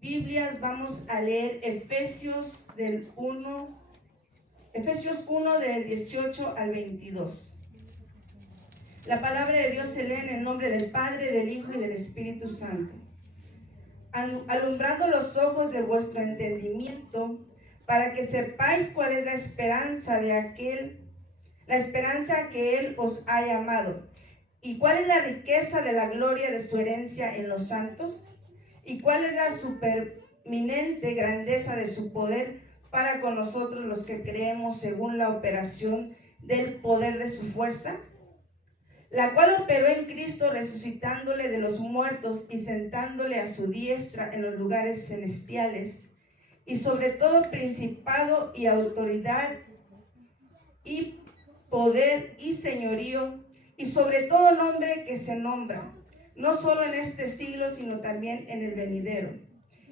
Biblias, vamos a leer Efesios 1 del 18 al 22. La palabra de Dios se lee en el nombre del Padre, del Hijo y del Espíritu Santo. Alumbrando los ojos de vuestro entendimiento, para que sepáis cuál es la esperanza que Él os ha llamado, y cuál es la riqueza de la gloria de su herencia en los santos, y cuál es la superminente grandeza de su poder para con nosotros los que creemos, según la operación del poder de su fuerza, la cual operó en Cristo, resucitándole de los muertos y sentándole a su diestra en los lugares celestiales, y sobre todo principado y autoridad y poder y señorío, y sobre todo nombre que se nombra, no solo en este siglo, sino también en el venidero.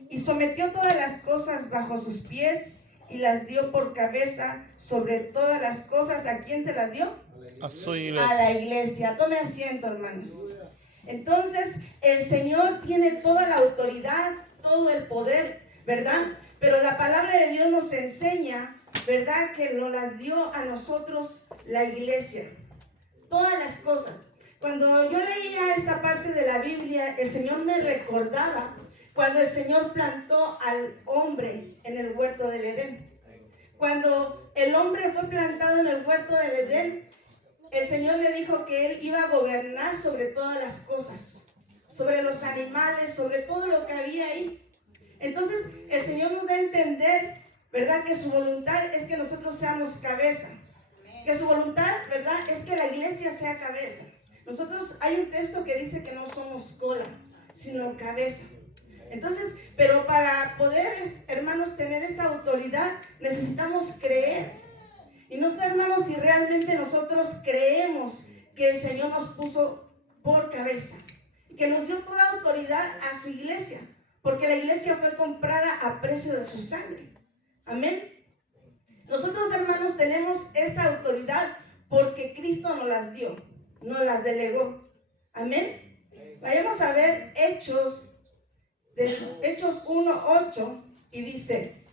Y sometió todas las cosas bajo sus pies, y las dio por cabeza sobre todas las cosas. ¿A quién se las dio? A su iglesia. A la iglesia. Tome asiento, hermanos. Entonces, el Señor tiene toda la autoridad, todo el poder, ¿verdad? Pero la palabra de Dios nos enseña, ¿verdad?, que nos las dio a nosotros la iglesia. Todas las cosas. Cuando yo leía esta parte de la Biblia, el Señor me recordaba cuando el Señor plantó al hombre en el huerto del Edén. Cuando el hombre fue plantado en el huerto del Edén, el Señor le dijo que Él iba a gobernar sobre todas las cosas, sobre los animales, sobre todo lo que había ahí. Entonces, el Señor nos da a entender, ¿verdad?, que su voluntad es que nosotros seamos cabeza. Que su voluntad, ¿verdad?, es que la iglesia sea cabeza. Nosotros, hay un texto que dice que no somos cola, sino cabeza. Entonces, pero para poder, hermanos, tener esa autoridad, necesitamos creer. Y no sé, hermanos, si realmente nosotros creemos que el Señor nos puso por cabeza, que nos dio toda autoridad a su iglesia, porque la iglesia fue comprada a precio de su sangre. Amén. Nosotros, hermanos, tenemos esa autoridad porque Cristo nos las dio, nos las delegó. Amén. Vayamos a ver Hechos 1:8, y dice: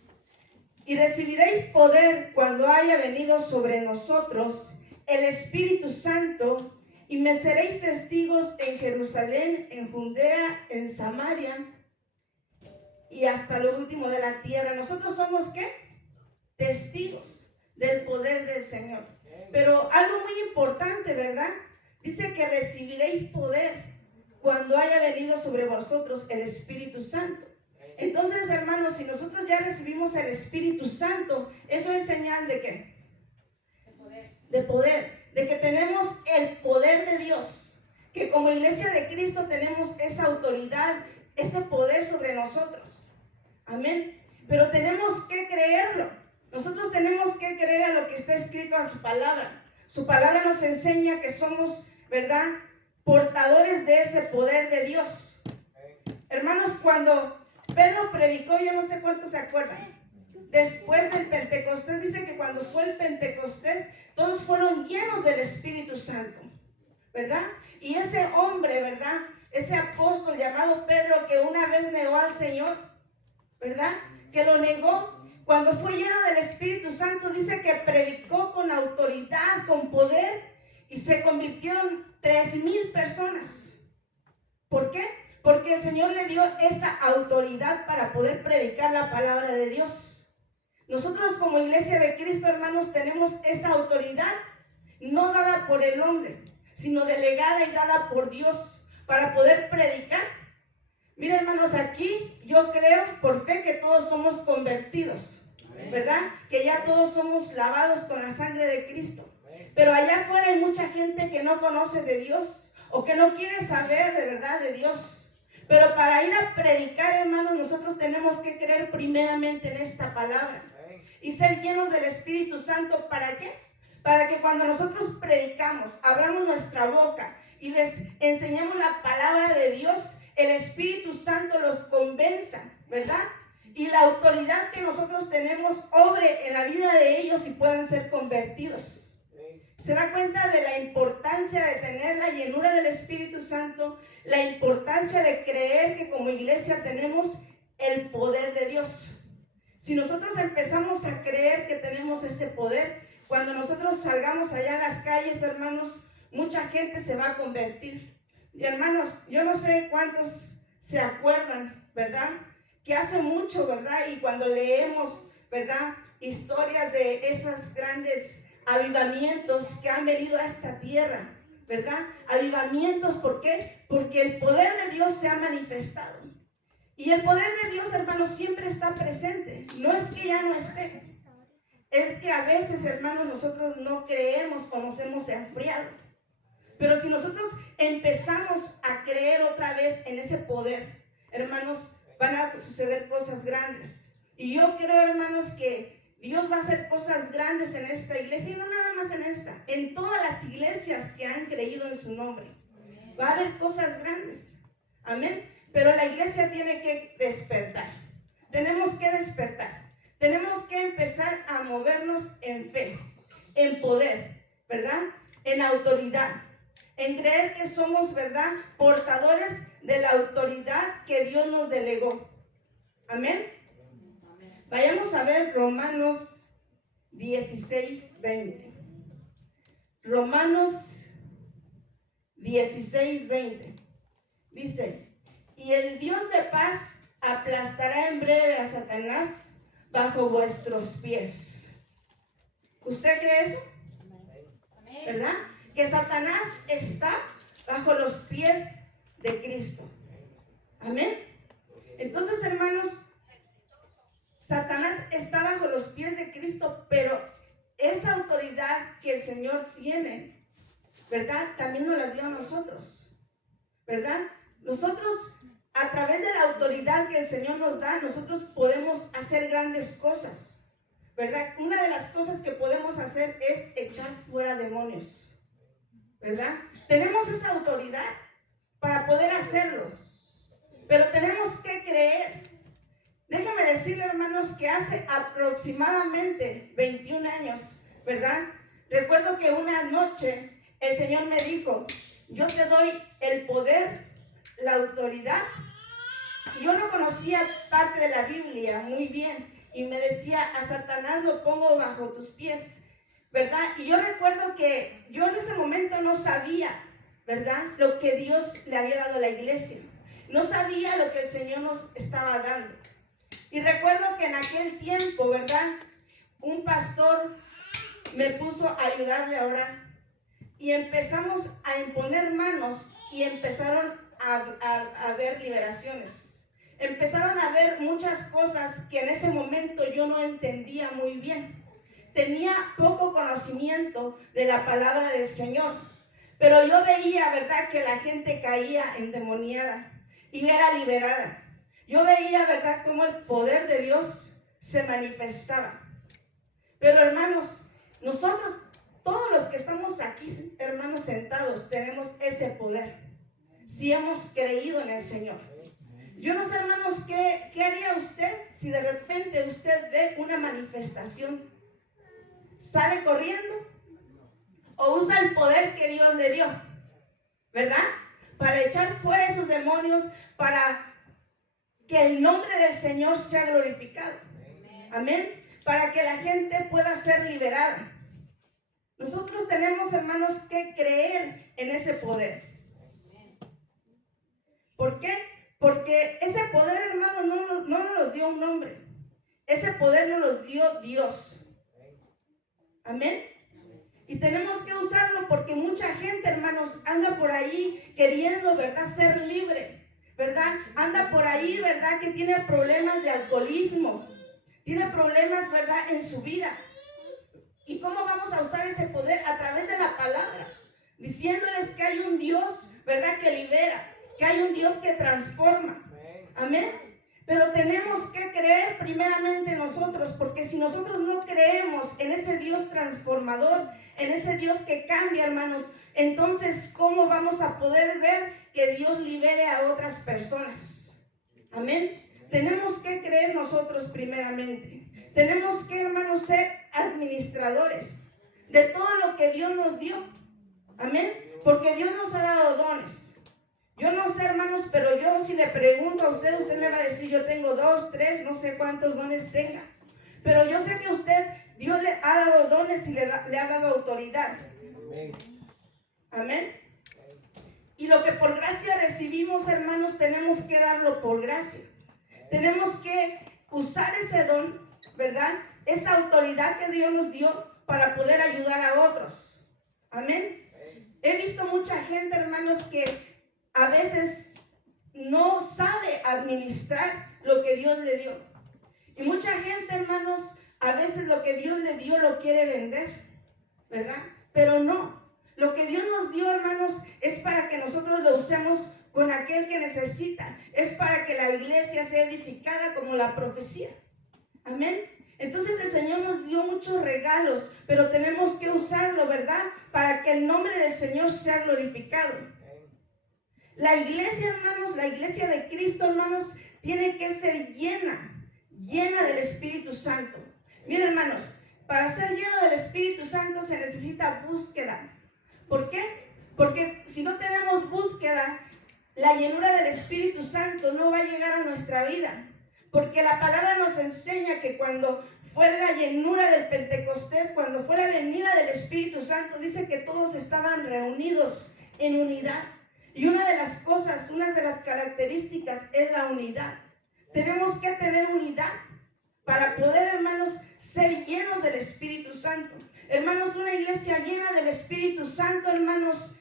y recibiréis poder cuando haya venido sobre nosotros el Espíritu Santo, y me seréis testigos en Jerusalén, en Judea, en Samaria y hasta lo último de la tierra. Nosotros somos, ¿qué? Testigos del poder del Señor. Pero algo muy importante, ¿verdad? Dice que recibiréis poder cuando haya venido sobre vosotros el Espíritu Santo. Entonces, hermanos, si nosotros ya recibimos el Espíritu Santo, eso es señal ¿de qué? De poder, de que tenemos el poder de Dios, que como iglesia de Cristo tenemos esa autoridad, ese poder sobre nosotros. Amén. Pero tenemos que creerlo. Nosotros tenemos que creer a lo que está escrito en su palabra. Su palabra nos enseña que somos, ¿verdad?, portadores de ese poder de Dios. Hermanos, cuando Pedro predicó, yo no sé cuántos se acuerdan, después del Pentecostés, dice que cuando fue el Pentecostés, todos fueron llenos del Espíritu Santo, ¿verdad? Y ese hombre, ¿verdad?, ese apóstol llamado Pedro, que una vez negó al Señor, ¿verdad?, que lo negó, cuando fue lleno del Espíritu Santo, dice que predicó con autoridad, con poder, y se convirtieron 3,000 personas. ¿Por qué? Porque el Señor le dio esa autoridad para poder predicar la palabra de Dios. Nosotros como iglesia de Cristo, hermanos, tenemos esa autoridad, no dada por el hombre, sino delegada y dada por Dios para poder predicar. Mira, hermanos, aquí yo creo por fe que todos somos convertidos, ¿verdad? Que ya todos somos lavados con la sangre de Cristo. Pero allá afuera hay mucha gente que no conoce de Dios o que no quiere saber de verdad de Dios. Pero para ir a predicar, hermanos, nosotros tenemos que creer primeramente en esta palabra y ser llenos del Espíritu Santo. ¿Para qué? Para que cuando nosotros predicamos, abramos nuestra boca y les enseñemos la palabra de Dios, el Espíritu Santo los convenza, ¿verdad? Y la autoridad que nosotros tenemos obre en la vida de ellos y puedan ser convertidos. ¿Se da cuenta de la importancia de tener la llenura del Espíritu Santo? La importancia de creer que como iglesia tenemos el poder de Dios. Si nosotros empezamos a creer que tenemos ese poder, cuando nosotros salgamos allá a las calles, hermanos, mucha gente se va a convertir. Y hermanos, yo no sé cuántos se acuerdan, ¿verdad? Que hace mucho, ¿verdad? Y cuando leemos, ¿verdad? Historias de esos grandes avivamientos que han venido a esta tierra, ¿verdad? Avivamientos, ¿por qué? Porque el poder de Dios se ha manifestado. Y el poder de Dios, hermanos, siempre está presente. No es que ya no esté. Es que a veces, hermanos, nosotros no creemos o nos hemos enfriado. Pero si nosotros empezamos a creer otra vez en ese poder, hermanos, van a suceder cosas grandes. Y yo creo, hermanos, que Dios va a hacer cosas grandes en esta iglesia, y no nada más en esta, en todas las iglesias que han creído en su nombre. Va a haber cosas grandes. Amén. Pero la iglesia tiene que despertar. Tenemos que despertar. Tenemos que empezar a movernos en fe, en poder, ¿verdad? En autoridad. En creer que somos, ¿verdad?, portadores de la autoridad que Dios nos delegó. Amén. Vayamos a ver Romanos 16:20. Romanos 16:20. Dice: y el Dios de paz aplastará en breve a Satanás bajo vuestros pies. ¿Usted cree eso? ¿Verdad? Que Satanás está bajo los pies de Cristo. Amén. Entonces, hermanos, Satanás está bajo los pies de Cristo, pero esa autoridad que el Señor tiene, ¿verdad?, también nos la dio a nosotros, ¿verdad? Nosotros, a través de la autoridad que el Señor nos da, nosotros podemos hacer grandes cosas, ¿verdad? Una de las cosas que podemos hacer es echar fuera demonios, ¿verdad? Tenemos esa autoridad para poder hacerlo, pero tenemos que creer. Déjame decirle, hermanos, que hace aproximadamente 21 años, ¿verdad? Recuerdo que una noche el Señor me dijo: yo te doy el poder, la autoridad. Y yo no conocía parte de la Biblia muy bien, y me decía: a Satanás lo pongo bajo tus pies, ¿verdad? Y yo recuerdo que yo en ese momento no sabía, ¿verdad?, lo que Dios le había dado a la iglesia. No sabía lo que el Señor nos estaba dando. Y recuerdo que en aquel tiempo, ¿verdad?, un pastor me puso a ayudarle a orar. Y empezamos a imponer manos y empezaron a ver liberaciones. Empezaron a ver muchas cosas que en ese momento yo no entendía muy bien. Tenía poco conocimiento de la palabra del Señor. Pero yo veía, ¿verdad?, que la gente caía endemoniada y era liberada. Yo veía, ¿verdad?, cómo el poder de Dios se manifestaba. Pero, hermanos, nosotros, todos los que estamos aquí, hermanos, sentados, tenemos ese poder, si hemos creído en el Señor. Yo no sé, hermanos, ¿qué haría usted si de repente usted ve una manifestación? ¿Sale corriendo o usa el poder que Dios le dio, verdad?, para echar fuera esos demonios, para que el nombre del Señor sea glorificado? Amén. Para que la gente pueda ser liberada. Nosotros tenemos, hermanos, que creer en ese poder. ¿Por qué? Porque ese poder, hermanos, no nos los dio un hombre. Ese poder nos lo dio Dios. Amén. Y tenemos que usarlo porque mucha gente, hermanos, anda por ahí queriendo, ¿verdad?, ser libre, ¿verdad? Anda por ahí, ¿verdad?, que tiene problemas de alcoholismo, tiene problemas, ¿verdad?, en su vida. ¿Y cómo vamos a usar ese poder? A través de la palabra, diciéndoles que hay un Dios, ¿verdad?, que libera, que hay un Dios que transforma. Amén. Pero tenemos que creer primeramente nosotros, porque si nosotros no creemos en ese Dios transformador, en ese Dios que cambia, hermanos, entonces ¿cómo vamos a poder ver que Dios libere a otras personas? Amén. Tenemos que creer nosotros primeramente. Tenemos que, hermanos, ser administradores de todo lo que Dios nos dio. Amén. Porque Dios nos ha dado dones. Yo no sé, hermanos, pero yo si le pregunto a usted, usted me va a decir, yo tengo 2, 3, no sé cuántos dones tenga. Pero yo sé que usted, Dios le ha dado dones y le ha dado autoridad. Amén. Amén. Y lo que por gracia recibimos, hermanos, tenemos que darlo por gracia. Tenemos que usar ese don, ¿verdad? Esa autoridad que Dios nos dio para poder ayudar a otros. Amén. He visto mucha gente, hermanos, que a veces no sabe administrar lo que Dios le dio. Y mucha gente, hermanos, a veces lo que Dios le dio lo quiere vender, ¿verdad? Pero no. Lo que Dios nos dio, hermanos, es para que nosotros lo usemos con aquel que necesita. Es para que la iglesia sea edificada como la profecía. Amén. Entonces el Señor nos dio muchos regalos, pero tenemos que usarlo, ¿verdad? Para que el nombre del Señor sea glorificado. La iglesia, hermanos, la iglesia de Cristo, hermanos, tiene que ser llena del Espíritu Santo. Miren, hermanos, para ser lleno del Espíritu Santo se necesita búsqueda. ¿Por qué? Porque si no tenemos búsqueda, la llenura del Espíritu Santo no va a llegar a nuestra vida. Porque la palabra nos enseña que cuando fue la llenura del Pentecostés, cuando fue la venida del Espíritu Santo, dice que todos estaban reunidos en unidad. Y una de las cosas, una de las características es la unidad. Tenemos que tener unidad para poder, hermanos, ser llenos del Espíritu Santo. Hermanos, una iglesia llena del Espíritu Santo, hermanos,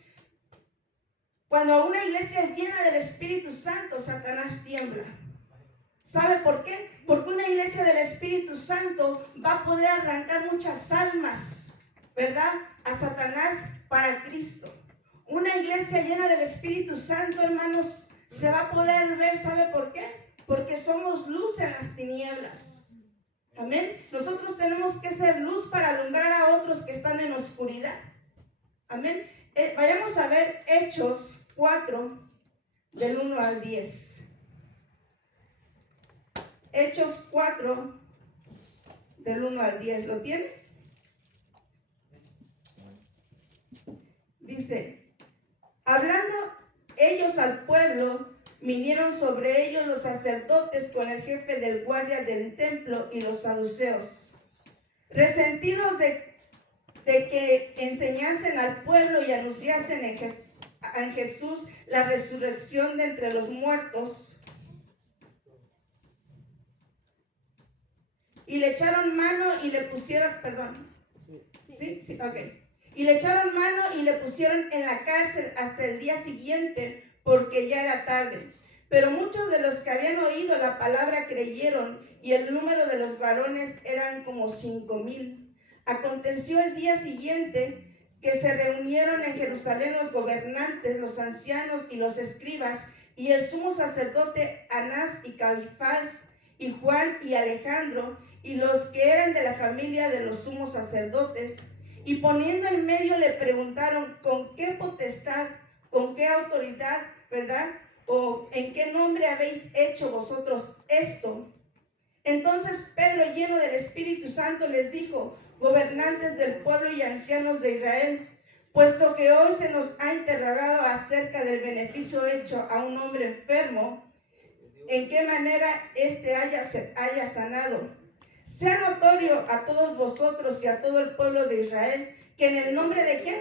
cuando una iglesia es llena del Espíritu Santo, Satanás tiembla. ¿Sabe por qué? Porque una iglesia del Espíritu Santo va a poder arrancar muchas almas, ¿verdad?, a Satanás para Cristo. Una iglesia llena del Espíritu Santo, hermanos, se va a poder ver, ¿sabe por qué? Porque somos luz en las tinieblas. Amén. Nosotros tenemos que ser luz para alumbrar a otros que están en oscuridad. Amén. Vayamos a ver Hechos 4, del 1 al 10. Hechos 4, del 1 al 10. ¿Lo tiene? Dice: hablando ellos al pueblo, vinieron sobre ellos los sacerdotes con el jefe del guardia del templo y los saduceos, resentidos de que enseñasen al pueblo y anunciasen en Jesús la resurrección de entre los muertos. Y le echaron mano y le pusieron, y le echaron mano y le pusieron en la cárcel hasta el día siguiente, porque ya era tarde. Pero muchos de los que habían oído la palabra creyeron, y el número de los varones eran como 5,000. Aconteció el día siguiente que se reunieron en Jerusalén los gobernantes, los ancianos y los escribas, y el sumo sacerdote Anás y Caifás, y Juan y Alejandro, y los que eran de la familia de los sumos sacerdotes, y poniendo en medio le preguntaron: ¿con qué potestad, con qué autoridad, verdad, o en qué nombre habéis hecho vosotros esto? Entonces Pedro, lleno del Espíritu Santo, les dijo: gobernantes del pueblo y ancianos de Israel, puesto que hoy se nos ha interrogado acerca del beneficio hecho a un hombre enfermo, en qué manera éste haya sanado. Sea notorio a todos vosotros y a todo el pueblo de Israel que en el nombre de ¿quién?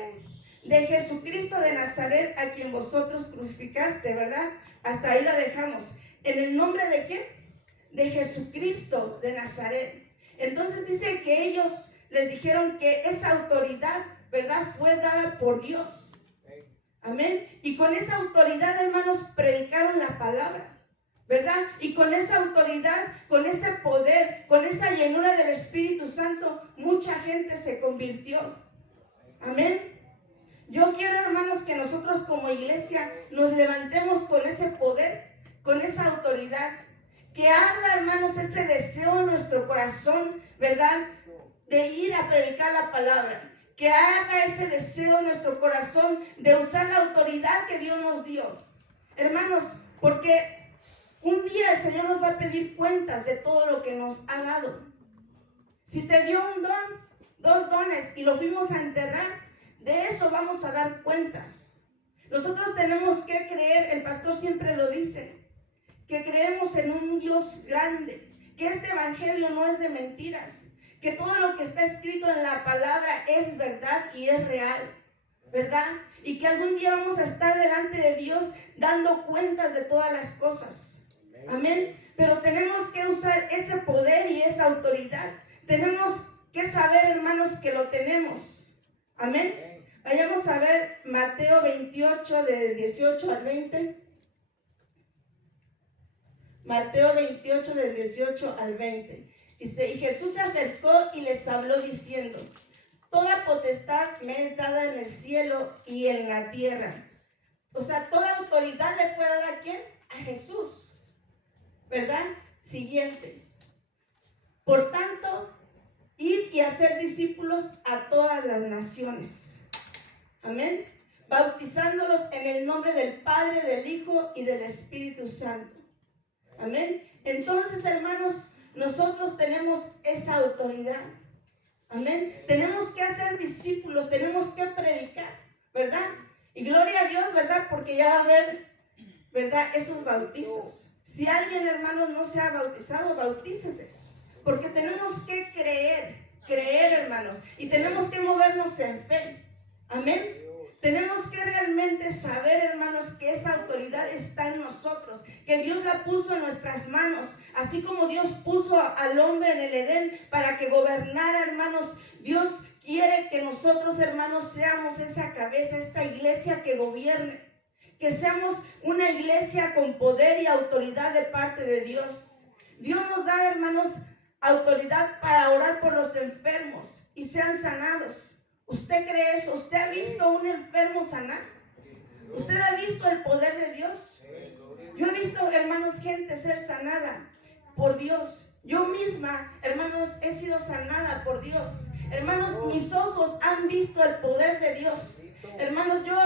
De Jesucristo de Nazaret, a quien vosotros crucificaste, ¿verdad? Hasta ahí la dejamos. ¿En el nombre de quién? De Jesucristo de Nazaret. Entonces dice que ellos les dijeron que esa autoridad, ¿verdad?, fue dada por Dios. Amén. Y con esa autoridad, hermanos, predicaron la palabra, ¿verdad? Y con esa autoridad, con ese poder, con esa llenura del Espíritu Santo, mucha gente se convirtió. Amén. Yo quiero, hermanos, que nosotros como iglesia nos levantemos con ese poder, con esa autoridad. Que arda, hermanos, ese deseo en nuestro corazón, ¿verdad?, de ir a predicar la palabra. Que arda ese deseo en nuestro corazón de usar la autoridad que Dios nos dio. Hermanos, porque un día el Señor nos va a pedir cuentas de todo lo que nos ha dado. Si te dio un don, 2 dones y lo fuimos a enterrar, de eso vamos a dar cuentas. Nosotros tenemos que creer, el pastor siempre lo dice, que creemos en un Dios grande, que este evangelio no es de mentiras, que todo lo que está escrito en la palabra es verdad y es real, ¿verdad? Y que algún día vamos a estar delante de Dios dando cuentas de todas las cosas. Amén. Pero tenemos que usar ese poder y esa autoridad. Tenemos que saber, hermanos, que lo tenemos. Amén. Vayamos a ver Mateo 28, del 18 al 20. Mateo 28, del 18 al 20. Dice, y Jesús se acercó y les habló diciendo, toda potestad me es dada en el cielo y en la tierra. O sea, toda autoridad le fue dada ¿a quién? A Jesús, ¿verdad? Siguiente. Por tanto, id y hacer discípulos a todas las naciones. Amén. Bautizándolos en el nombre del Padre, del Hijo y del Espíritu Santo. Amén. Entonces, hermanos, nosotros tenemos esa autoridad. Amén. Tenemos que hacer discípulos, tenemos que predicar, ¿verdad? Y gloria a Dios, ¿verdad? Porque ya va a haber, ¿verdad? Esos bautizos. Si alguien, hermanos, no se ha bautizado, bautícese. Porque tenemos que creer, hermanos. Y tenemos que movernos en fe. Amén. Tenemos que realmente saber, hermanos, que esa autoridad está en nosotros, que Dios la puso en nuestras manos, así como Dios puso al hombre en el Edén para que gobernara, hermanos. Dios quiere que nosotros, hermanos, seamos esa cabeza, esta iglesia que gobierne, que seamos una iglesia con poder y autoridad de parte de Dios. Dios nos da, hermanos, autoridad para orar por los enfermos y sean sanados. ¿Usted cree eso? ¿Usted ha visto a un enfermo sanar? ¿Usted ha visto el poder de Dios? Yo he visto, hermanos, gente ser sanada por Dios. Yo misma, hermanos, he sido sanada por Dios. Hermanos, mis ojos han visto el poder de Dios. Hermanos, yo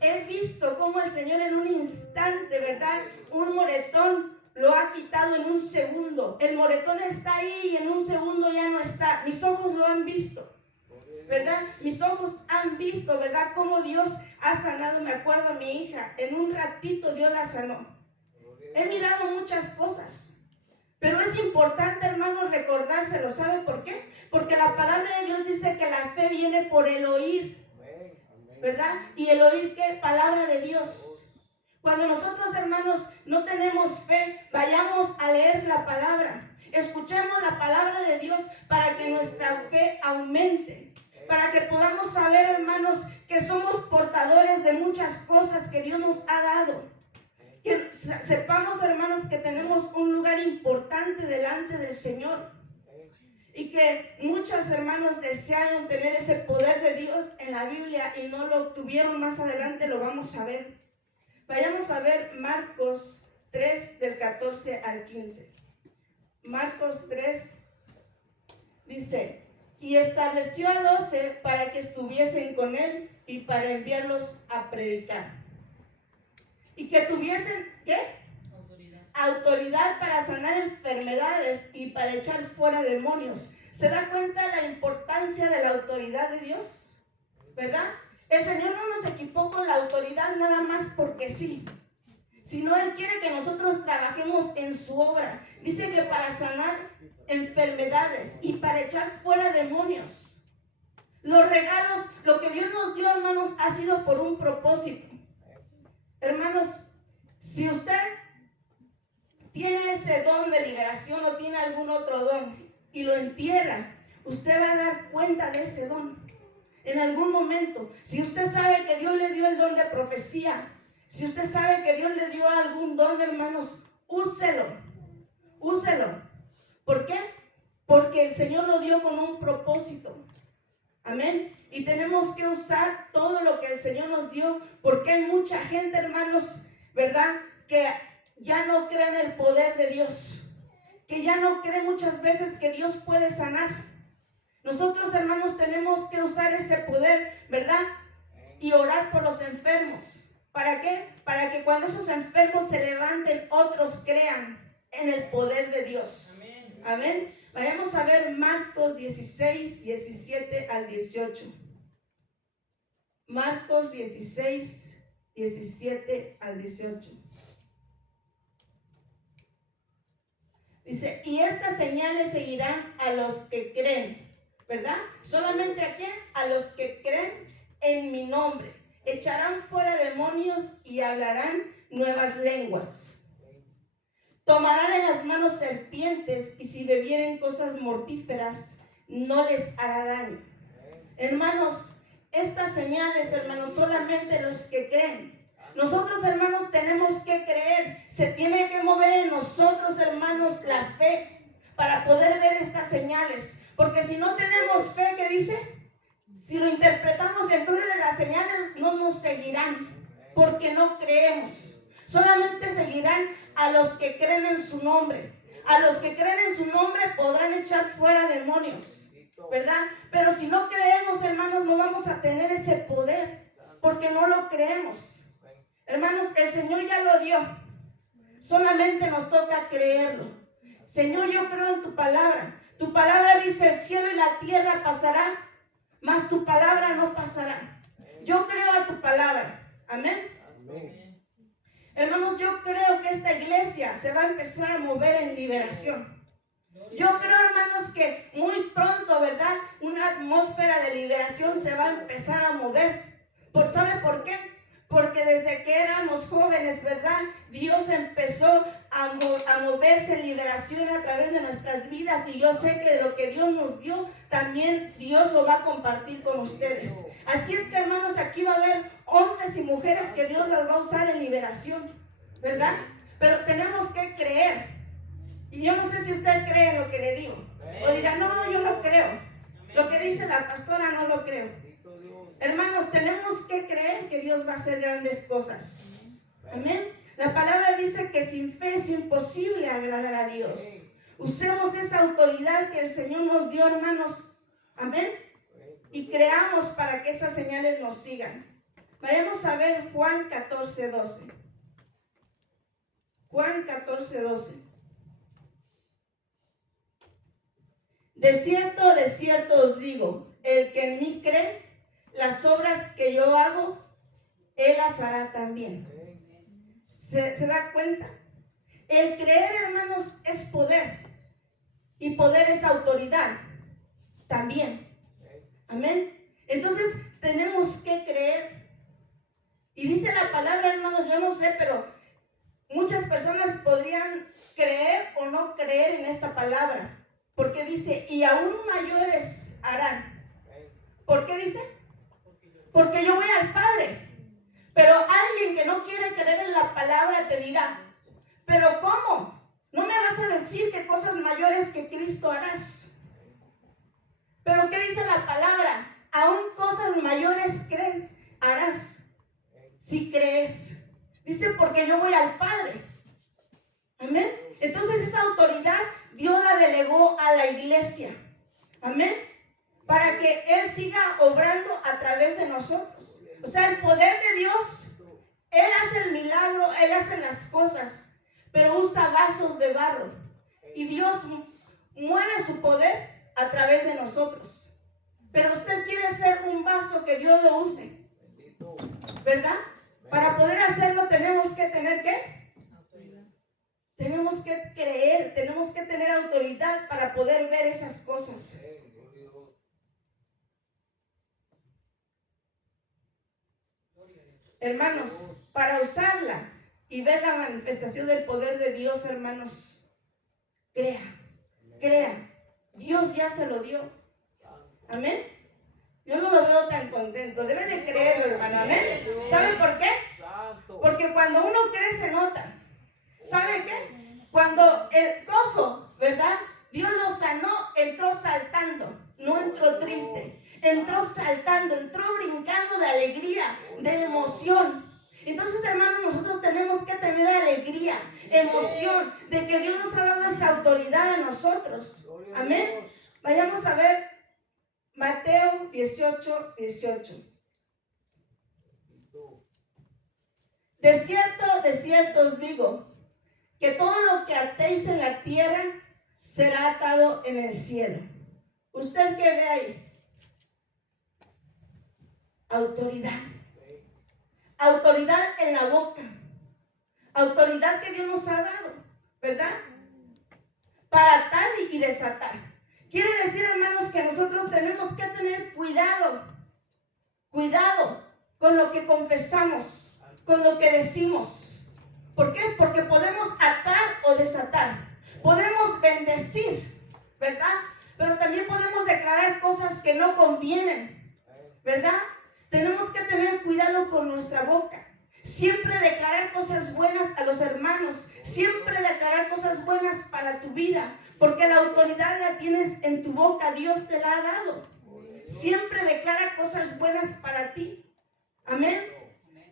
he visto cómo el Señor en un instante, ¿verdad? Un moretón lo ha quitado en un segundo. El moretón está ahí y en un segundo ya no está. Mis ojos lo han visto, ¿verdad? Mis ojos han visto, ¿verdad? Cómo Dios ha sanado. Me acuerdo a mi hija, en un ratito Dios la sanó. He mirado muchas cosas, pero es importante, hermanos, recordárselo. ¿Sabe por qué? Porque la palabra de Dios dice que la fe viene por el oír, ¿verdad? Y el oír, ¿qué? Palabra de Dios. Cuando nosotros, hermanos, no tenemos fe, vayamos a leer la palabra. Escuchemos la palabra de Dios para que nuestra fe aumente. Para que podamos saber, hermanos, que somos portadores de muchas cosas que Dios nos ha dado. Que sepamos, hermanos, que tenemos un lugar importante delante del Señor. Y que muchos hermanos desearon tener ese poder de Dios en la Biblia y no lo obtuvieron. Más adelante lo vamos a ver. Vayamos a ver Marcos 3, del 14 al 15. Marcos 3 dice: y estableció a 12 para que estuviesen con él y para enviarlos a predicar. Y que tuviesen, ¿qué? Autoridad para sanar enfermedades y para echar fuera demonios. ¿Se da cuenta la importancia de la autoridad de Dios? ¿Verdad? El Señor no nos equipó con la autoridad nada más porque sí, sino Él quiere que nosotros trabajemos en su obra. Dice que para sanar enfermedades y para echar fuera demonios. Los regalos, lo que Dios nos dio, hermanos, ha sido por un propósito. Hermanos, si usted tiene ese don de liberación o tiene algún otro don y lo entierra, usted va a dar cuenta de ese don en algún momento. Si usted sabe que Dios le dio el don de profecía, si usted sabe que Dios le dio algún don, hermanos, úselo. ¿Por qué? Porque el Señor lo dio con un propósito. Amén. Y tenemos que usar todo lo que el Señor nos dio, porque hay mucha gente, hermanos, ¿verdad?, que ya no cree en el poder de Dios, que ya no cree muchas veces que Dios puede sanar. Nosotros, hermanos, tenemos que usar ese poder, ¿verdad?, y orar por los enfermos. ¿Para qué? Para que cuando esos enfermos se levanten, otros crean en el poder de Dios. Amén. Amén. Vayamos a ver Marcos 16, 17 al 18. Marcos 16, 17 al 18. Dice, y estas señales seguirán a los que creen, ¿verdad? ¿Solamente a quién? A los que creen en mi nombre. Echarán fuera demonios y hablarán nuevas lenguas. Tomarán en las manos serpientes y si bebieren cosas mortíferas no les hará daño. Hermanos, estas señales, hermanos, solamente los que creen. Nosotros, hermanos, tenemos que creer. Se tiene que mover en nosotros, hermanos, la fe para poder ver estas señales. Porque si no tenemos fe, ¿qué dice? Si lo interpretamos, entonces las señales no nos seguirán porque no creemos. Solamente seguirán a los que creen en su nombre. A los que creen en su nombre podrán echar fuera demonios, ¿verdad? Pero si no creemos, hermanos, no vamos a tener ese poder porque no lo creemos. Hermanos, el Señor ya lo dio. Solamente nos toca creerlo. Señor, yo creo en tu palabra. Tu palabra dice, el cielo y la tierra pasará, mas tu palabra no pasará. Yo creo a tu palabra. Amén. Amén. Hermanos, yo creo que esta iglesia se va a empezar a mover en liberación. Yo creo, hermanos, que muy pronto, ¿verdad? Una atmósfera de liberación se va a empezar a mover. ¿Sabe por qué? Porque desde que éramos jóvenes, ¿verdad? Dios empezó a moverse en liberación a través de nuestras vidas. Y yo sé que de lo que Dios nos dio, también Dios lo va a compartir con ustedes. Así es que, hermanos, aquí va a haber hombres y mujeres que Dios las va a usar en liberación, ¿verdad? Pero tenemos que creer. Y yo no sé si usted cree en lo que le digo. O dirá, no, yo no creo. Lo que dice la pastora no lo creo. Hermanos, tenemos que creer que Dios va a hacer grandes cosas. Amén. La palabra dice que sin fe es imposible agradar a Dios. Usemos esa autoridad que el Señor nos dio, hermanos. Amén. Y creamos para que esas señales nos sigan. Vayamos a ver Juan 14:12. Juan 14:12. De cierto os digo, el que en mí cree, las obras que yo hago, él las hará también. ¿Se da cuenta? El creer, hermanos, es poder. Y poder es autoridad también. Amén. Entonces tenemos que creer. Y dice la palabra, hermanos, yo no sé, pero muchas personas podrían creer o no creer en esta palabra. Porque dice, y aún mayores harán. ¿Por qué dice? Porque yo voy al Padre. Pero alguien que no quiere creer en la palabra te dirá, ¿pero cómo? ¿No me vas a decir que cosas mayores que Cristo harás? ¿Pero qué dice la palabra? Aún cosas mayores harás. Si crees. Dice, porque yo voy al Padre. Amén. Entonces esa autoridad Dios la delegó a la iglesia. Amén. Para que Él siga obrando a través de nosotros. O sea, el poder de Dios, Él hace el milagro, Él hace las cosas, pero usa vasos de barro. Y Dios mueve su poder a través de nosotros. Pero usted quiere ser un vaso que Dios lo use, ¿verdad? Para poder hacerlo tenemos que tener ¿qué? Tenemos que creer, tenemos que tener autoridad para poder ver esas cosas. Hermanos, para usarla y ver la manifestación del poder de Dios, hermanos, crea. Dios ya se lo dio. Amén. Yo no lo veo tan contento. Debe de creerlo, hermano. Amén. ¿Sabe por qué? Porque cuando uno cree se nota. ¿Sabe qué? Cuando el cojo, ¿verdad? Dios lo sanó, entró saltando, no entró triste. Entró saltando, entró brincando de alegría, de emoción. Entonces, hermanos, nosotros tenemos que tener alegría, emoción, de que Dios nos ha dado esa autoridad a nosotros. Amén. Vayamos a ver Mateo 18:18. De cierto os digo, que todo lo que atéis en la tierra será atado en el cielo. ¿Usted qué ve ahí? Autoridad. autoridad en la boca, autoridad que Dios nos ha dado, ¿verdad? Para atar y desatar. Quiere decir, hermanos, que nosotros tenemos que tener cuidado con lo que confesamos, con lo que decimos. ¿Por qué? Porque podemos atar o desatar, podemos bendecir, ¿verdad? Pero también podemos declarar cosas que no convienen, ¿verdad? Tenemos que tener cuidado con nuestra boca. Siempre declarar cosas buenas a los hermanos. Siempre declarar cosas buenas para tu vida. Porque la autoridad la tienes en tu boca. Dios te la ha dado. Siempre declara cosas buenas para ti. Amén.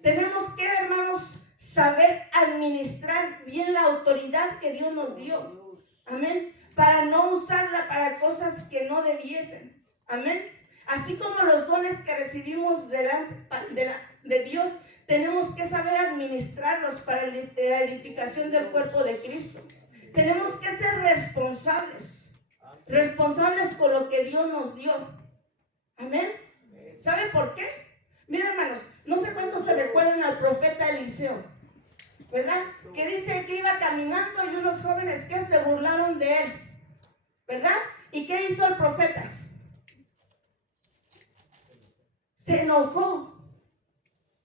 Tenemos que, hermanos, saber administrar bien la autoridad que Dios nos dio. Amén. Para no usarla para cosas que no debiesen. Amén. Así como los dones que recibimos de Dios, tenemos que saber administrarlos para la edificación del cuerpo de Cristo. Tenemos que ser responsables con lo que Dios nos dio. Amén. ¿Sabe por qué? Miren, hermanos, no sé cuántos se recuerdan al profeta Eliseo, ¿verdad? Que dice que iba caminando y unos jóvenes que se burlaron de él, ¿verdad? ¿Y qué hizo el profeta? Se enojó,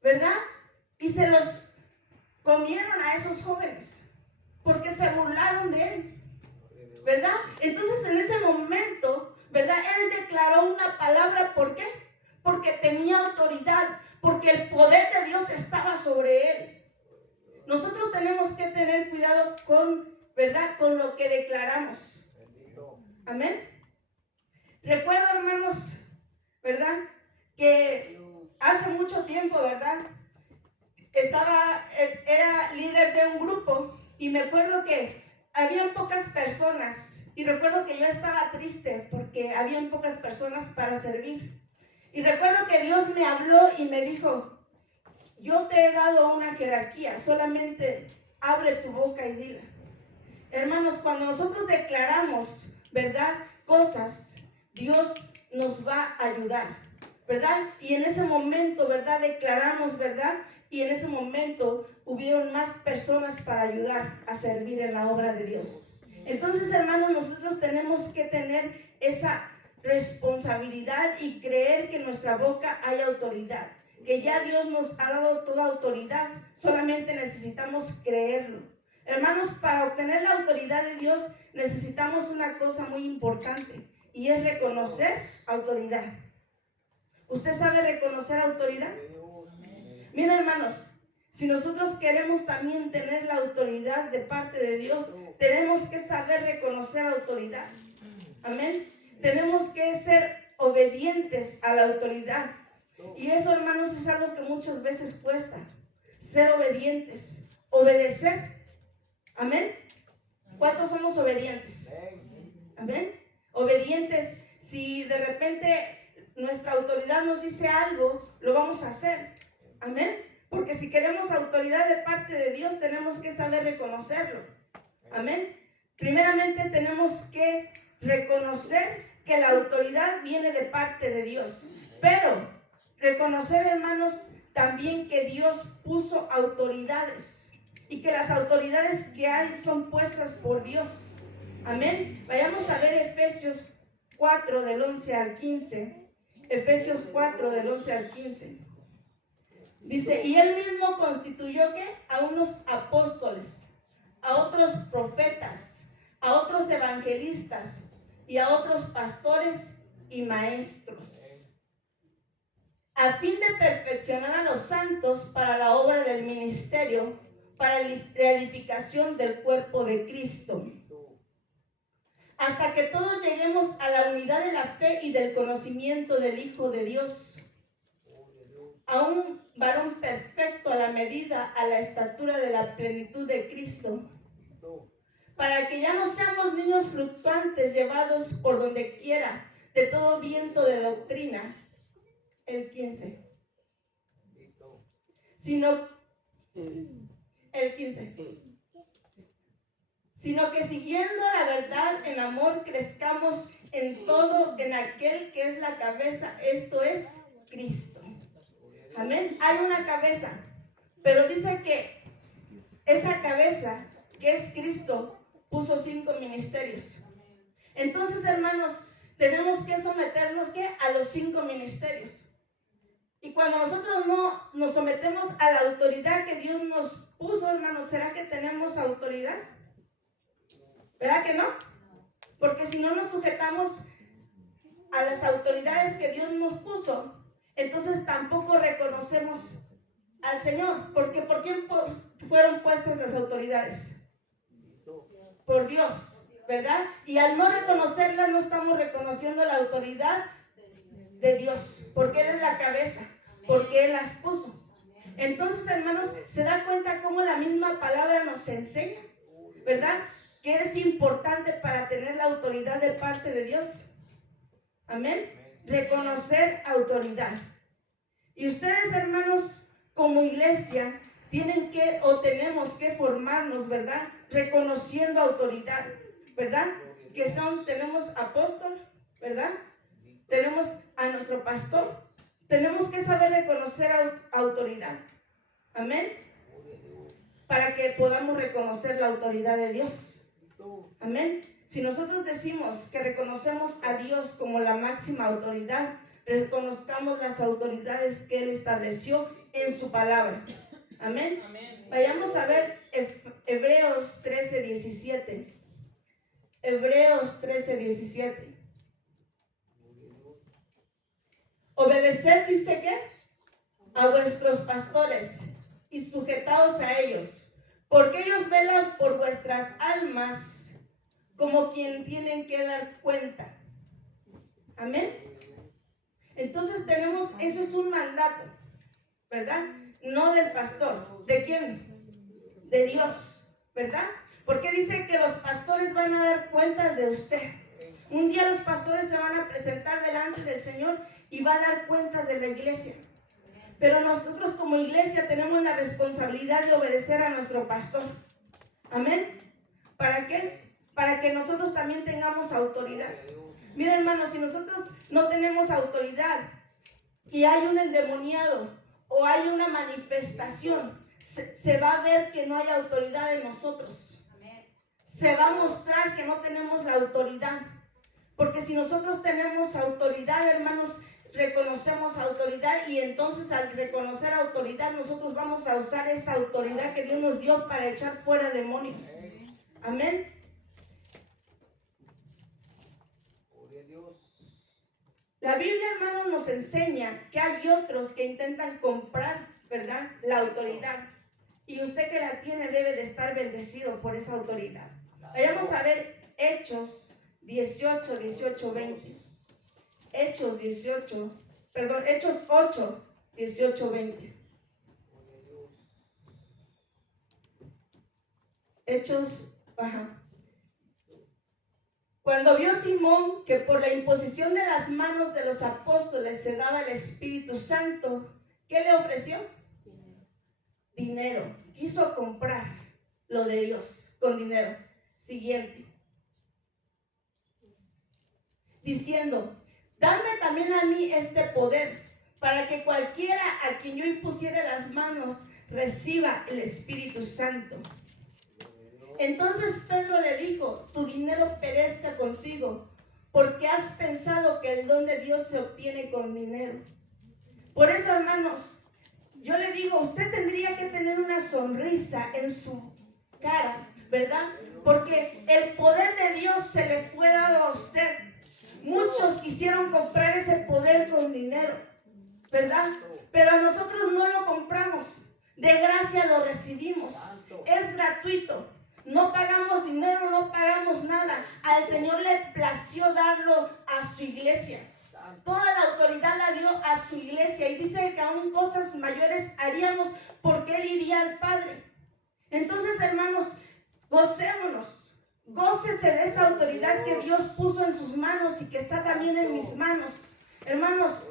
¿verdad? Y se los comieron a esos jóvenes porque se burlaron de él, ¿verdad? Entonces en ese momento, ¿verdad? Él declaró una palabra. ¿Por qué? Porque tenía autoridad, porque el poder de Dios estaba sobre él. Nosotros tenemos que tener cuidado con, ¿verdad? Con lo que declaramos. Amén. Recuerdo, hermanos, ¿verdad? Que hace mucho tiempo, ¿verdad? Era líder de un grupo y me acuerdo que habían pocas personas y recuerdo que yo estaba triste porque habían pocas personas para servir. Y recuerdo que Dios me habló y me dijo: yo te he dado una jerarquía, solamente abre tu boca y dila. Hermanos, cuando nosotros declaramos, ¿verdad?, cosas, Dios nos va a ayudar, ¿verdad? Y en ese momento, ¿verdad?, declaramos, ¿verdad? Y en ese momento hubieron más personas para ayudar a servir en la obra de Dios. Entonces, hermanos, nosotros tenemos que tener esa responsabilidad y creer que en nuestra boca hay autoridad, que ya Dios nos ha dado toda autoridad, solamente necesitamos creerlo. Hermanos, para obtener la autoridad de Dios necesitamos una cosa muy importante y es reconocer autoridad. ¿Usted sabe reconocer autoridad? Miren, hermanos, si nosotros queremos también tener la autoridad de parte de Dios, tenemos que saber reconocer autoridad. Amén. Tenemos que ser obedientes a la autoridad. Y eso, hermanos, es algo que muchas veces cuesta. Ser obedientes, obedecer. Amén. ¿Cuántos somos obedientes? Amén. Obedientes. Si de repente nuestra autoridad nos dice algo, lo vamos a hacer. Amén. Porque si queremos autoridad de parte de Dios, tenemos que saber reconocerlo. Amén. Primeramente tenemos que reconocer que la autoridad viene de parte de Dios. Pero reconocer, hermanos, también que Dios puso autoridades y que las autoridades que hay son puestas por Dios. Amén. Vayamos a ver Efesios 4 del 11 al 15. Efesios 4 del 11 al 15. Dice: y él mismo constituyó ¿qué? A unos apóstoles, a otros profetas, a otros evangelistas y a otros pastores y maestros, a fin de perfeccionar a los santos para la obra del ministerio, para la edificación del cuerpo de Cristo, hasta que todos lleguemos a la unidad de la fe y del conocimiento del Hijo de Dios, a un varón perfecto, a la medida, a la estatura de la plenitud de Cristo, para que ya no seamos niños fluctuantes, llevados por donde quiera de todo viento de doctrina. El 15. Sino que siguiendo la verdad en amor crezcamos en todo en aquel que es la cabeza, esto es Cristo. Amén. Hay una cabeza. Pero dice que esa cabeza, que es Cristo, puso 5 ministerios. Entonces, hermanos, tenemos que someternos ¿qué? A los 5 ministerios. Y cuando nosotros no nos sometemos a la autoridad que Dios nos puso, hermanos, ¿será que tenemos autoridad? ¿Verdad que no? Porque si no nos sujetamos a las autoridades que Dios nos puso, entonces tampoco reconocemos al Señor. Porque ¿por quién fueron puestas las autoridades? Por Dios, ¿verdad? Y al no reconocerlas, no estamos reconociendo la autoridad de Dios, porque Él es la cabeza, porque Él las puso. Entonces, hermanos, se da cuenta cómo la misma palabra nos enseña, ¿verdad? Que es importante para tener la autoridad de parte de Dios. Amén. Reconocer autoridad. Y ustedes, hermanos, como iglesia, tienen que o tenemos que formarnos, ¿verdad? Reconociendo autoridad, ¿verdad? Que tenemos apóstol, ¿verdad? Tenemos a nuestro pastor. Tenemos que saber reconocer autoridad. Amén. Para que podamos reconocer la autoridad de Dios. Amén. Si nosotros decimos que reconocemos a Dios como la máxima autoridad, reconozcamos las autoridades que Él estableció en su palabra. Amén. Vayamos a ver Hebreos 13:17. Hebreos 13:17. Obedeced, dice que, a vuestros pastores y sujetaos a ellos, porque ellos velan por vuestras almas como quien tienen que dar cuenta. Amén. Entonces ese es un mandato, ¿verdad? No del pastor. ¿De quién? De Dios, ¿verdad? Porque dice que los pastores van a dar cuenta de usted. Un día los pastores se van a presentar delante del Señor y va a dar cuentas de la iglesia. Pero nosotros como iglesia tenemos la responsabilidad de obedecer a nuestro pastor. Amén. ¿Para qué? Para que nosotros también tengamos autoridad. Miren, hermanos, si nosotros no tenemos autoridad y hay un endemoniado o hay una manifestación, se va a ver que no hay autoridad en nosotros. Se va a mostrar que no tenemos la autoridad. Porque si nosotros tenemos autoridad, hermanos, reconocemos autoridad, y entonces al reconocer autoridad nosotros vamos a usar esa autoridad que Dios nos dio para echar fuera demonios. Amén. La Biblia, hermanos, nos enseña que hay otros que intentan comprar, ¿verdad?, la autoridad, y usted que la tiene debe de estar bendecido por esa autoridad. Vayamos a ver Hechos 18, 18, 20. Hechos 8, 18, 20. Cuando vio Simón que por la imposición de las manos de los apóstoles se daba el Espíritu Santo, ¿qué le ofreció? Dinero. Quiso comprar lo de Dios con dinero. Siguiente. Diciendo: dame también a mí este poder, para que cualquiera a quien yo impusiere las manos reciba el Espíritu Santo. Entonces Pedro le dijo: tu dinero perezca contigo, porque has pensado que el don de Dios se obtiene con dinero. Por eso, hermanos, yo le digo, usted tendría que tener una sonrisa en su cara, ¿verdad? Porque el poder de Dios se le fue dado a usted. Muchos quisieron comprar ese poder con dinero, ¿verdad? Pero nosotros no lo compramos. De gracia lo recibimos. Es gratuito. No pagamos dinero, no pagamos nada. Al Señor le plació darlo a su iglesia. Toda la autoridad la dio a su iglesia. Y dice que aún cosas mayores haríamos, porque Él iría al Padre. Entonces, hermanos, gocémonos. Gócese de esa autoridad que Dios puso en sus manos y que está también en mis manos. Hermanos,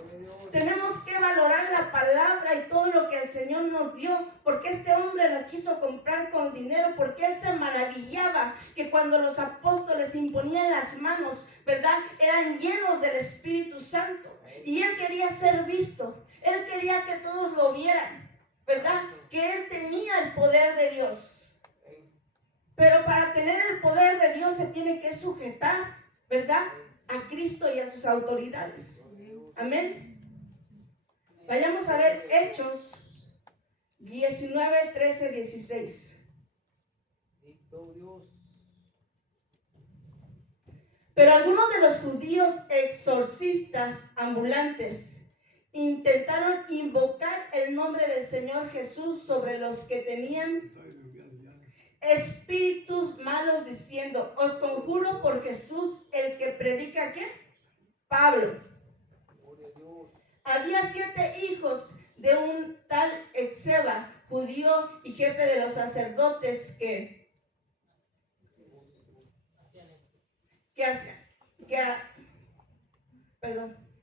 tenemos que valorar la palabra y todo lo que el Señor nos dio, porque este hombre lo quiso comprar con dinero, porque él se maravillaba que cuando los apóstoles imponían las manos, ¿verdad?, eran llenos del Espíritu Santo, y él quería ser visto, él quería que todos lo vieran. ¿verdad? Que él tenía el poder de Dios. Pero para tener el poder de Dios se tiene que sujetar, ¿verdad? A Cristo y a sus autoridades. Amén. Vayamos a ver Hechos 19, 13, 16. Pero algunos de los judíos exorcistas ambulantes intentaron invocar el nombre del Señor Jesús sobre los que tenían espíritus malos, diciendo: os conjuro por Jesús, el que predica, ¿qué? Pablo. Había 7 hijos de un tal Exeba, judío y jefe de los sacerdotes, que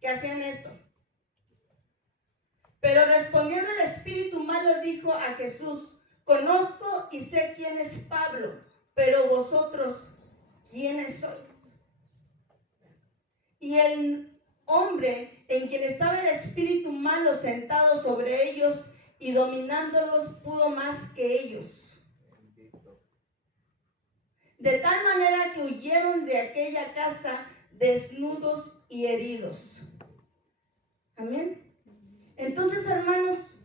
hacían esto. Pero respondiendo el espíritu malo dijo a Jesús: conozco y sé quién es Pablo, pero vosotros, ¿quiénes sois? Y el hombre en quien estaba el espíritu malo sentado sobre ellos y dominándolos pudo más que ellos. De tal manera que huyeron de aquella casa desnudos y heridos. Amén. Entonces, hermanos,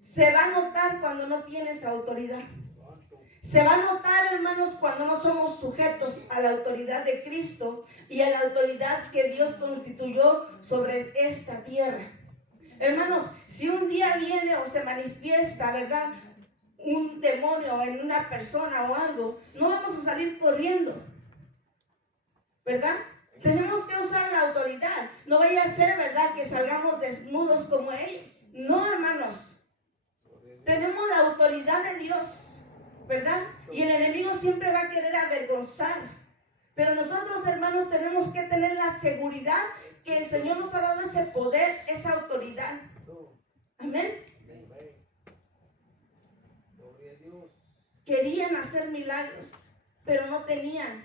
se va a notar cuando no tienes autoridad. Se va a notar, hermanos, cuando no somos sujetos a la autoridad de Cristo y a la autoridad que Dios constituyó sobre esta tierra. Hermanos, si un día viene o se manifiesta, ¿verdad?, un demonio en una persona o algo, no vamos a salir corriendo, ¿verdad? Tenemos que usar la autoridad. No vaya a ser, ¿verdad?, que salgamos desnudos como ellos. No, hermanos. Tenemos la autoridad de Dios, ¿verdad? Y el enemigo siempre va a querer avergonzar. Pero nosotros, hermanos, tenemos que tener la seguridad que el Señor nos ha dado ese poder, esa autoridad. Amén. Querían hacer milagros, pero no tenían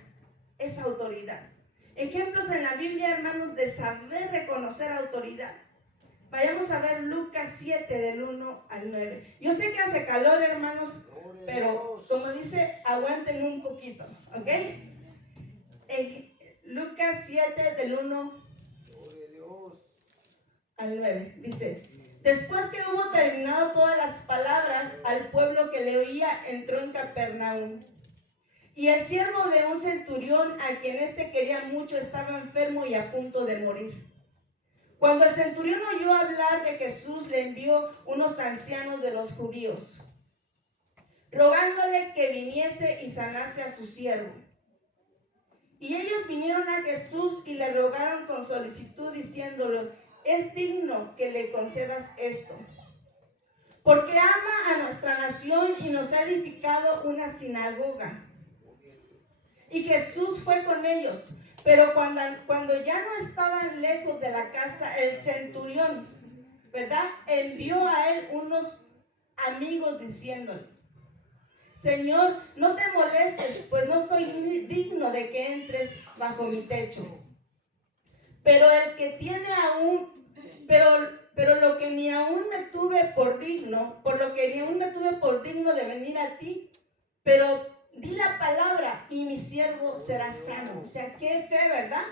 esa autoridad. Ejemplos en la Biblia, hermanos, de saber reconocer autoridad. Vayamos a ver Lucas 7 del 1 al 9. Yo sé que hace calor, hermanos, pero como dice, aguanten un poquito, ¿ok? Lucas 7 del 1 al 9 dice: después que hubo terminado todas las palabras al pueblo que le oía, entró en Capernaum. Y el siervo de un centurión, a quien éste quería mucho, estaba enfermo y a punto de morir. Cuando el centurión oyó hablar de Jesús, le envió unos ancianos de los judíos, rogándole que viniese y sanase a su siervo. Y ellos vinieron a Jesús y le rogaron con solicitud, diciéndole: es digno que le concedas esto, porque ama a nuestra nación y nos ha edificado una sinagoga. Y Jesús fue con ellos, pero cuando ya no estaban lejos de la casa, el centurión, ¿verdad?, envió a él unos amigos diciéndole: Señor, no te molestes, pues no soy digno de que entres bajo mi techo. Pero lo que ni aún me tuve por digno, de venir a ti, pero di la palabra y mi siervo será sano. O sea, qué fe, ¿verdad?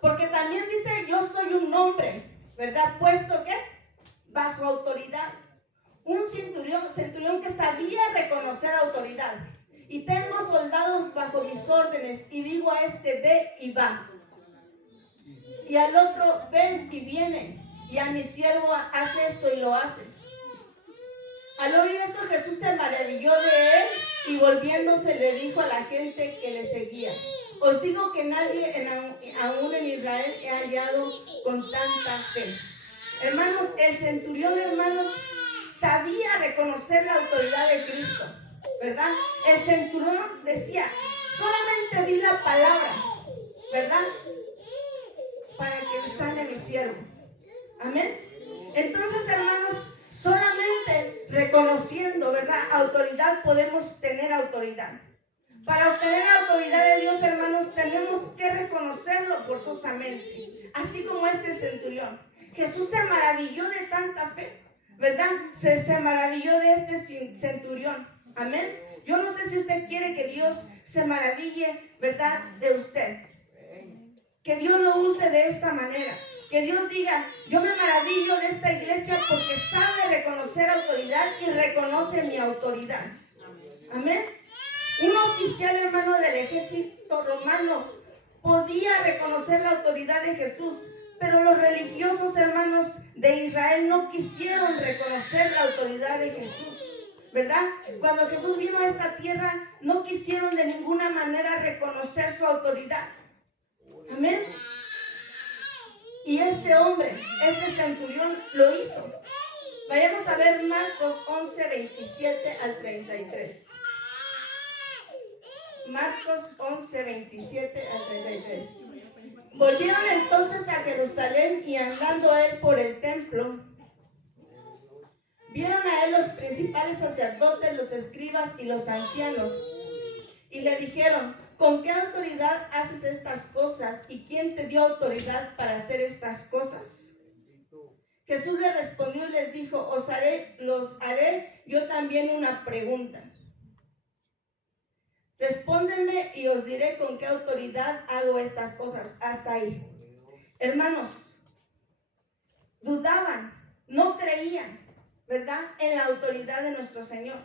Porque también dice: yo soy un hombre, ¿verdad?, puesto que bajo autoridad. Un centurión que sabía reconocer autoridad. Y tengo soldados bajo mis órdenes, y digo a este: ve y va. Y al otro: ven y viene. Y a mi siervo: hace esto, y lo hace. Al oír esto, Jesús se maravilló de él y volviéndose le dijo a la gente que le seguía: os digo que nadie aún en Israel he hallado con tanta fe. Hermanos, el centurión, hermanos, sabía reconocer la autoridad de Cristo, ¿verdad? El centurión decía: solamente di la palabra, ¿verdad?, para que sane mi siervo. Amén. Entonces, hermanos, solamente reconociendo, ¿verdad?, autoridad podemos tener autoridad. Para obtener la autoridad de Dios, hermanos, tenemos que reconocerlo forzosamente. Así como este centurión. Jesús se maravilló de tanta fe. ¿verdad? Se maravilló de este centurión. Amén. Yo no sé si usted quiere que Dios se maraville, ¿verdad?, de usted. Que Dios lo use de esta manera. Que Dios diga, yo me maravillo de esta iglesia porque sabe reconocer autoridad y reconoce mi autoridad. Amén. Un oficial, hermano, del ejército romano podía reconocer la autoridad de Jesús, pero los religiosos, hermanos de Israel, no quisieron reconocer la autoridad de Jesús, ¿verdad? Cuando Jesús vino a esta tierra, no quisieron de ninguna manera reconocer su autoridad. Amén. Y este hombre, este centurión, lo hizo. Vayamos a ver Marcos 11, 27 al 33. Marcos 11, 27 al 33. Volvieron entonces a Jerusalén y andando él por el templo, vieron a él los principales sacerdotes, los escribas y los ancianos, y le dijeron, ¿con qué autoridad haces estas cosas? ¿Y quién te dio autoridad para hacer estas cosas? Jesús le respondió y les dijo, los haré yo también una pregunta. Respóndenme y os diré con qué autoridad hago estas cosas. Hasta ahí. Hermanos, dudaban, no creían, ¿verdad?, en la autoridad de nuestro Señor.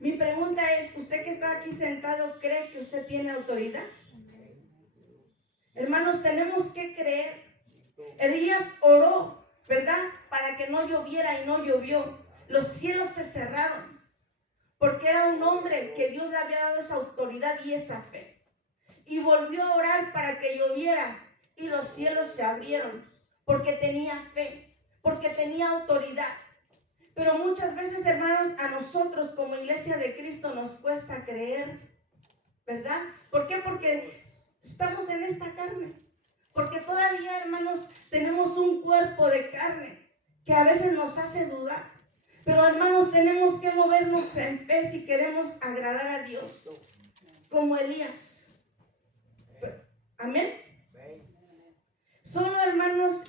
Mi pregunta es, ¿usted que está aquí sentado cree que usted tiene autoridad? Hermanos, tenemos que creer. Elías oró, ¿verdad?, para que no lloviera y no llovió. Los cielos se cerraron, porque era un hombre que Dios le había dado esa autoridad y esa fe. Y volvió a orar para que lloviera y los cielos se abrieron, porque tenía fe, porque tenía autoridad. Pero muchas veces, hermanos, a nosotros como iglesia de Cristo nos cuesta creer, ¿verdad? ¿Por qué? Porque estamos en esta carne. Porque todavía, hermanos, tenemos un cuerpo de carne que a veces nos hace dudar. Pero, hermanos, tenemos que movernos en fe si queremos agradar a Dios, como Elías. Amén. Solo, hermanos,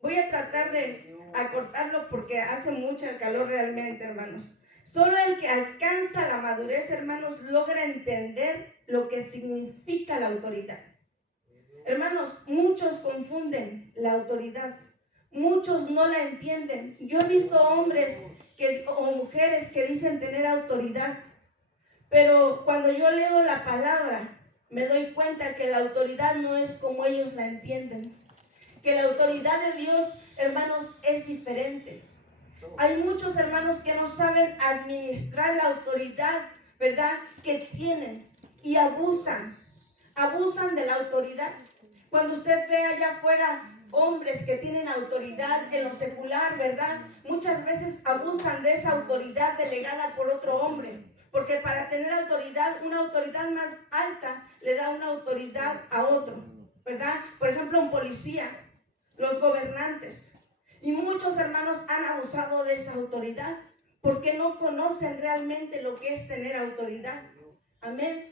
voy a tratar de acortarlo porque hace mucha calor realmente, hermanos. Solo el que alcanza la madurez, hermanos, logra entender lo que significa la autoridad. Hermanos, muchos confunden la autoridad. Muchos no la entienden. Yo he visto hombres o mujeres que dicen tener autoridad, pero cuando yo leo la palabra, me doy cuenta que la autoridad no es como ellos la entienden. Que la autoridad de Dios, hermanos, es diferente. Hay muchos hermanos que no saben administrar la autoridad, ¿verdad?, que tienen y abusan de la autoridad. Cuando usted ve allá afuera hombres que tienen autoridad en lo secular, ¿verdad?, muchas veces abusan de esa autoridad delegada por otro hombre. Porque para tener autoridad, una autoridad más alta le da una autoridad a otro, ¿verdad? Por ejemplo, un policía, los gobernantes. Y muchos hermanos han abusado de esa autoridad porque no conocen realmente lo que es tener autoridad. Amén.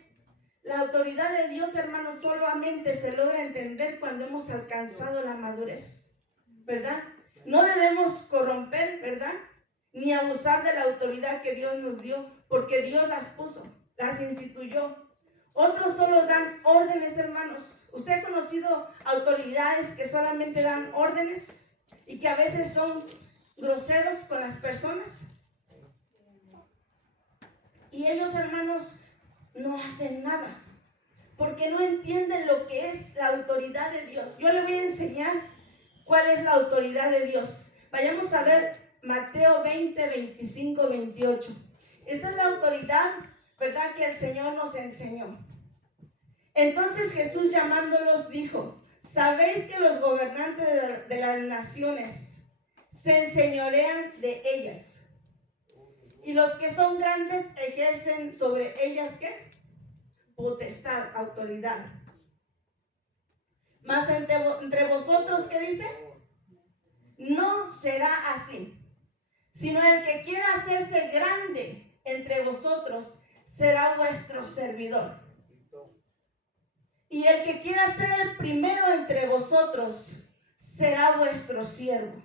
La autoridad de Dios, hermanos, solamente se logra entender cuando hemos alcanzado la madurez, ¿verdad? No debemos corromper, ¿verdad?, ni abusar de la autoridad que Dios nos dio, porque Dios las puso, las instituyó. Otros solo dan órdenes, hermanos. ¿Usted ha conocido autoridades que solamente dan órdenes y que a veces son groseros con las personas? Y ellos, hermanos, no hacen nada porque no entienden lo que es la autoridad de Dios. Yo le voy a enseñar cuál es la autoridad de Dios. Vayamos a ver Mateo 20, 25, 28. Esta es la autoridad, ¿verdad?, que el Señor nos enseñó. Entonces Jesús, llamándolos, dijo: ¿sabéis que los gobernantes de las naciones se enseñorean de ellas? Y los que son grandes ejercen sobre ellas, ¿qué? Potestad, autoridad. Mas entre vosotros, ¿qué dice? No será así, sino el que quiera hacerse grande entre vosotros será vuestro servidor. Y el que quiera ser el primero entre vosotros será vuestro siervo.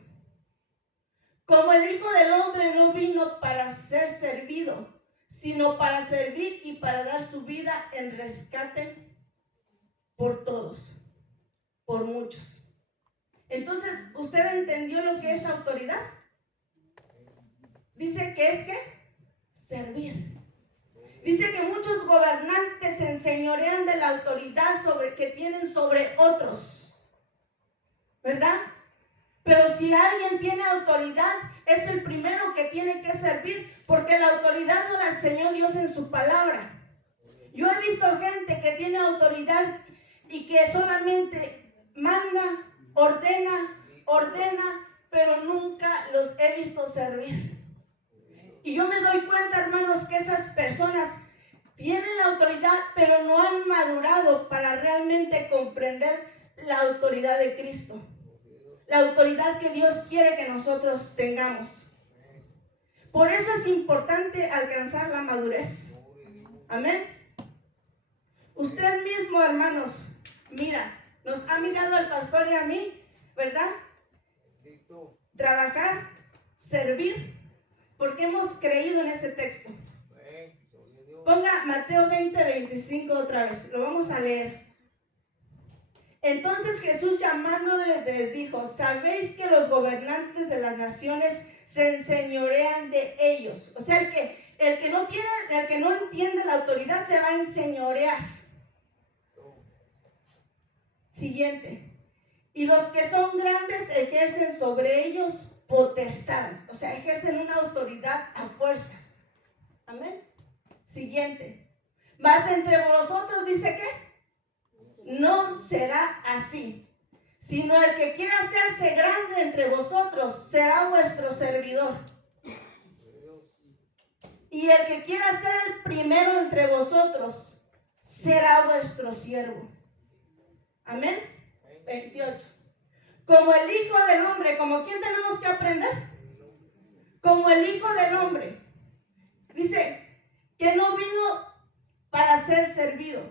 Como el Hijo del Hombre no vino para ser servido, sino para servir y para dar su vida en rescate por todos, por muchos. Entonces, ¿usted entendió lo que es autoridad? Dice que es ¿qué? Servir. Dice que muchos gobernantes se enseñorean de la autoridad que tienen sobre otros, ¿verdad? Pero si alguien tiene autoridad, es el primero que tiene que servir, porque la autoridad nos la enseñó Dios en su palabra. Yo he visto gente que tiene autoridad y que solamente manda, ordena, pero nunca los he visto servir. Y yo me doy cuenta, hermanos, que esas personas tienen la autoridad, pero no han madurado para realmente comprender la autoridad de Cristo. La autoridad que Dios quiere que nosotros tengamos. Por eso es importante alcanzar la madurez. Amén. Usted mismo, hermanos, mira, nos ha mirado al pastor y a mí, ¿verdad? Trabajar, servir, porque hemos creído en ese texto. Ponga Mateo 20:25 otra vez, lo vamos a leer. Entonces Jesús, llamándole, les dijo: ¿sabéis que los gobernantes de las naciones se enseñorean de ellos? O sea, el que no entiende la autoridad se va a enseñorear. Siguiente. Y los que son grandes ejercen sobre ellos potestad. O sea, ejercen una autoridad a fuerzas. Amén. Siguiente. Mas entre vosotros, dice que no será así, sino el que quiera hacerse grande entre vosotros será vuestro servidor. Y el que quiera ser el primero entre vosotros será vuestro siervo. Amén. 28. Como el Hijo del Hombre, ¿como quién tenemos que aprender? Como el Hijo del Hombre. Dice que no vino para ser servido,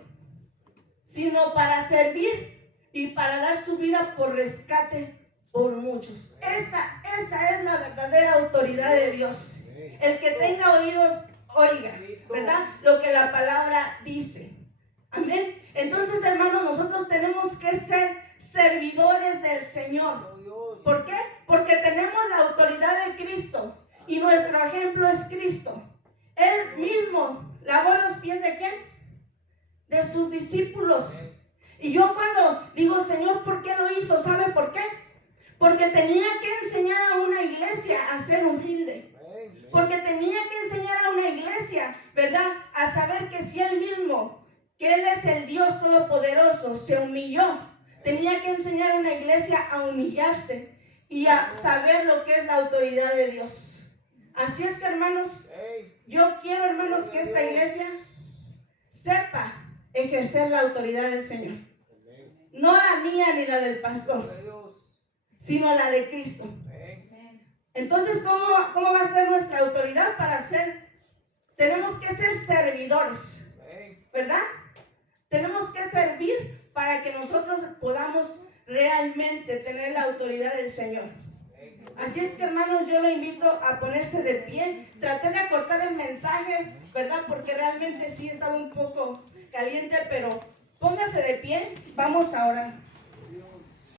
sino para servir y para dar su vida por rescate por muchos. Esa es la verdadera autoridad de Dios. El que tenga oídos, oiga, ¿verdad? Lo que la palabra dice. Amén. Entonces, hermanos, nosotros tenemos que ser servidores del Señor. ¿Por qué? Porque tenemos la autoridad de Cristo y nuestro ejemplo es Cristo. Él mismo lavó los pies ¿de quién? De sus discípulos. Y yo cuando digo, Señor, ¿por qué lo hizo? ¿Sabe por qué? Porque tenía que enseñar a una iglesia a ser humilde. Porque tenía que enseñar a una iglesia, ¿verdad? A saber que si Él mismo, que Él es el Dios Todopoderoso, se humilló. Tenía que enseñar a una iglesia a humillarse y a saber lo que es la autoridad de Dios. Así es que, hermanos, yo quiero, hermanos, que esta iglesia sepa ejercer la autoridad del Señor. No la mía ni la del pastor, sino la de Cristo. Entonces, ¿cómo va a ser nuestra autoridad? Tenemos que ser servidores, ¿verdad? Tenemos que servir para que nosotros podamos realmente tener la autoridad del Señor. Así es que, hermanos, yo lo invito a ponerse de pie. Traté de acortar el mensaje, ¿verdad? Porque realmente sí estaba un poco caliente, pero póngase de pie. Vamos a orar.